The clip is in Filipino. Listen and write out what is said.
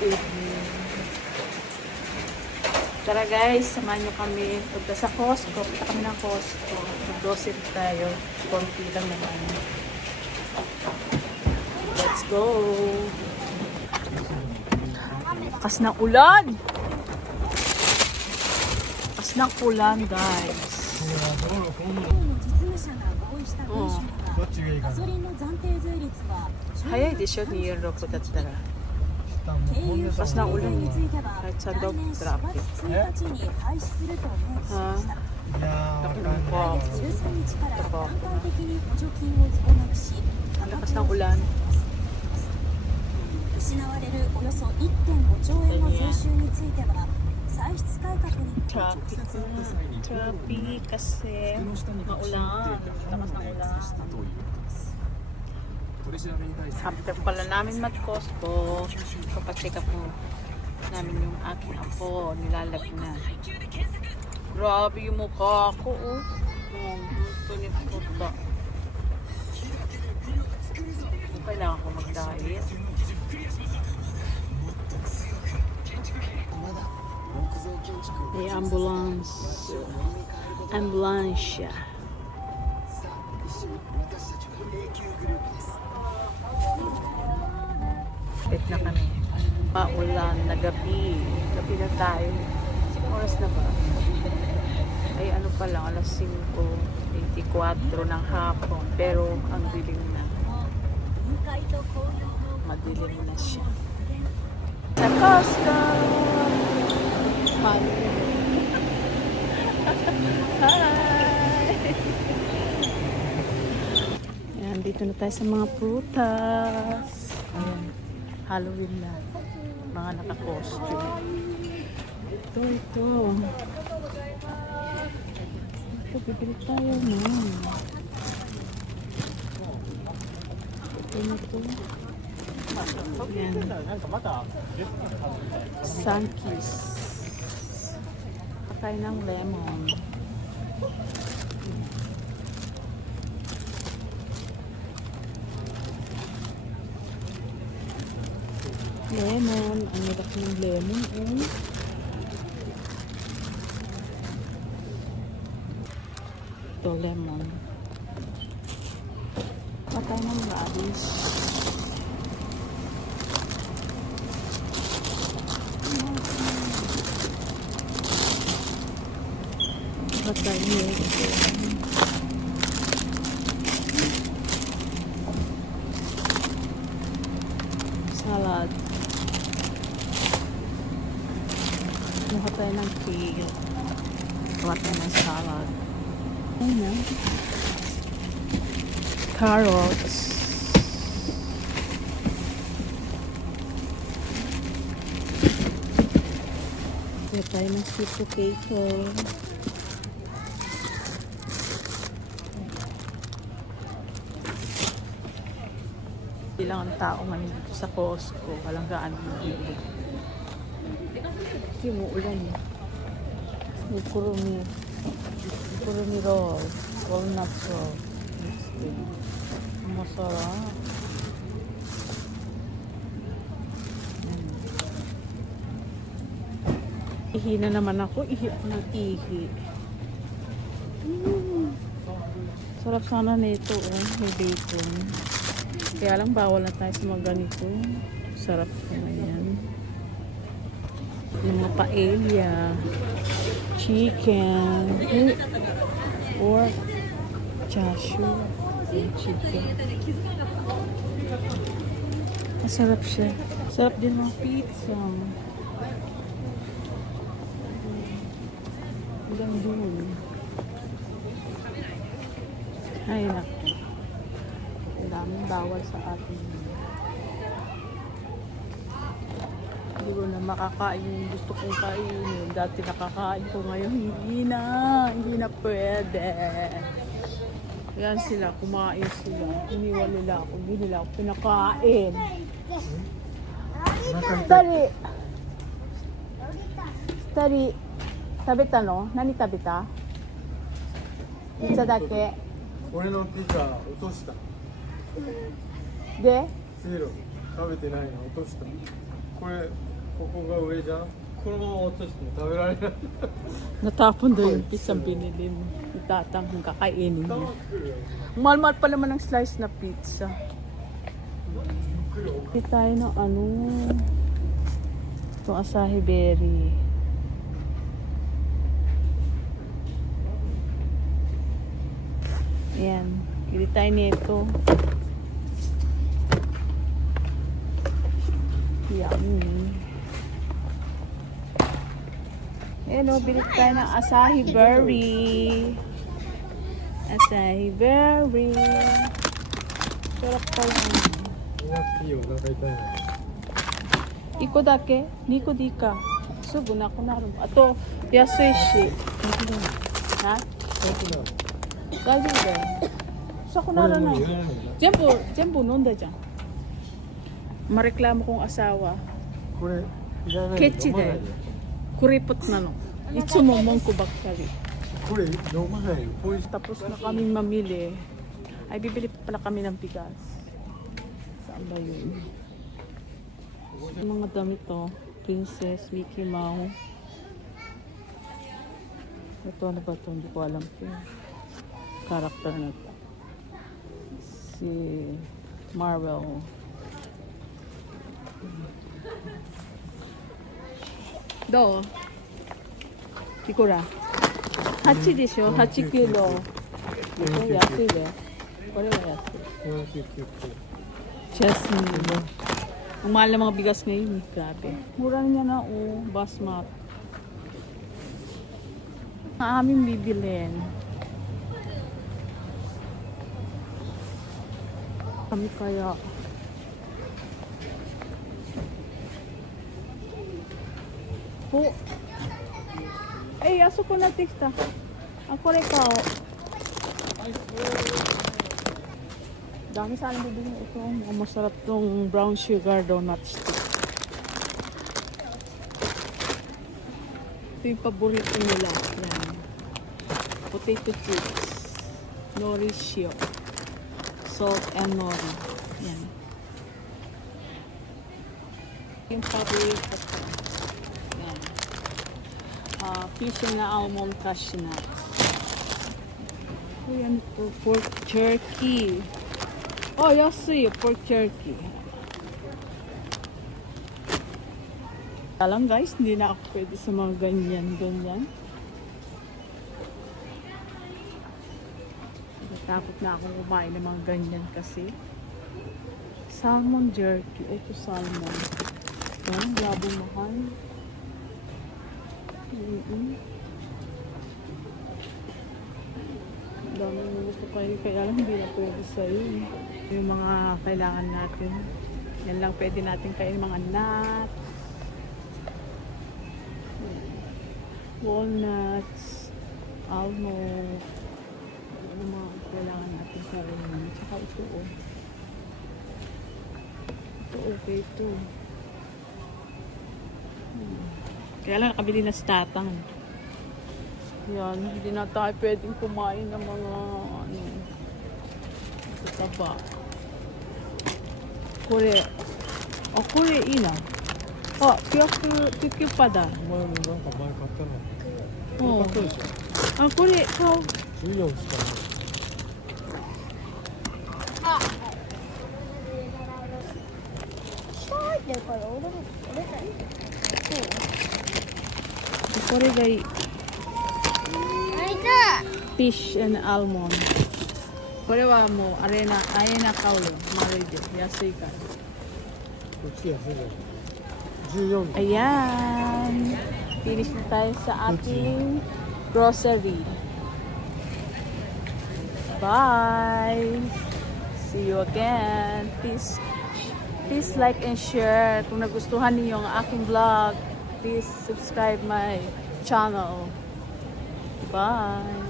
evening. Tara guys, samahan nyo kami. Punta sa Costco. Punta kami ng Costco. Mag-grocery tayo. Konti lang naman. Let's go! Lakas ng ulan! Lakas ng ulan guys. Oh. どっちがいいかな。 早いでしょ、ニューヨークだったら。Lakas ng ulan. Kahit saan daw traffic. Ha? いやー、わかんない。 Ito po. Ang lakas ng ulan. 失われるおよそ1.5兆円の税収については歳出改革に Traffic na. Traffic kasi maulan. Lakas ng ulan. After pala namin mag-Costco, kapacheck up mo namin yung aking apo. Nilalab na. Grabe yung mukha ko, oh. Tunit ko ba? Kailangan ko mag-diet. May ambulance. Ambulansya. Wait na kami. Paulan na gabi. Gabi na tayo. Anong oras na ba? Ay ano pa lang, alas 5:24 ng hapon. Pero ang dilim na. Madilim na siya. Sa Costco! Hi! Ayan, dito na tayo sa mga prutas. Ayan, Halloween na. Mga naka-costume. Ito. Ito, bibili tayo na. Ito. Ayan. Sunkiss. Patay ng lemon. Lemon. Ang laki ng lemon. Ito, lemon. Patay ng radish. Patay nito. Salad. Mukha tayo ng kale. Mukha tayo ng salad. Ayan. Carrots. Mukha tayo ng sweet potato. Ilang ang tao ngayon dito sa Costco. Walang gaano dito. Kasi umuulan eh. May kurumi roll. Walnut roll. Masarap. Ihi na naman ako. Ihi ako ng ihi. Sarap sana nito. May bacon. Kaya lang bawal na tayo sa mga ganito. Sarap naman yan. Yung mga paella, chicken, pork, chashu, chicken. Masarap siya. Sarap din mga pizza. Hanggang doon. Ay, naku. Daming bawal sa atin. Hindi ko na makakain yung gusto kong kainin. Dati nakakain ko, ngayon hindi na pwede. Yan sila, kumain sila. Iniwan nila ako, hindi nila ako pinakain. Tari! Tari! Tabita no? Nani tabita? Pizza dake. 俺のピザ落とした。でゼロ。食べてないの落とした。これここが上じゃん。このまま落としても食べられない。 Natapon daw yung pizza binili mo. Itatang kung kakainin niya. Ang mahal-mahal pa naman ng slice na pizza. Hindi tayo ng ano. Itong asahi berry. Ayan. Hindi tayo nito. Yummy. Ayan o, bilit tayo ng asahi berry. Asahi berry. Sarap pa lang. いなくていいよ、お腹痛いの。 1個だけ ?2 個でいいか。すぐなくなる。あと、安いし。は大丈夫だよ。さくならない。全部飲んだじゃん。Mareklamo kong asawa. これいらないケチだよ。Kuripot na no. Itsumo mong ko bakkali. これ飲まないよ。こういう Tapos na kaming mamili. Ay, bibili pa pala kami ng bigas. Saan ba yun? Yung mga damit to. Princess, Mickey Mouse. Ito, ano ba ito? Hindi ko alam po. Character na ito. Si Marvel. Do? Ikura? 8でしょ ?8 キロ。これ安いで。これは安い。Jasmine. Ang mahal ng mga bigas ngayon, grabe. Mura niya na, oh, basmat. Ang aming bibilin. Kami kaya. Po. Ay, aso ko na tista. Ako rin ka, oh. Dami sana bibili ito. Mukhang masarap tong brown sugar donut stick. Ito yung paborito nila. Yan. Potato chips. Nourishio. Salt and nori. Yan. Yung paborito ko. Yan. Fish na almond cashew nuts. Yan po. Pork jerky. Oh, yasui yung pork jerky. Alam guys, hindi na ako pwede sa mga ganyan. Natakot na akong kumain ng mga ganyan kasi. Salmon jerky. Ito salmon. Ang labong mahal. Dami mo gusto kayo, kaya lang hindi na pwede sa'yo. Yung mga kailangan natin. Yan lang pwede natin kainin, mga nuts, walnuts, almond, yung mga kailangan natin kainin. Tsaka ito, oh. Ito, okay ito. Kaya lang nakabili na sa tatang. Yan, hindi na tayo pwedeng kumain ng mga sa taba. Kore. Oh, koreいいな. Oh, 900パだ. お前もなんか前買ったの。うん。買ったでしょ。あ、これ買おう。 14しかない。これがいい。Fish and almond. これはもうあれな買うよ。丸いで安いから。こっち安いじゃん。14 Ayan. Finish na tayo sa ating grocery. Bye! See you again. Please like and share. Kung nagustuhan niyo ang aking vlog, please subscribe my channel. Bye!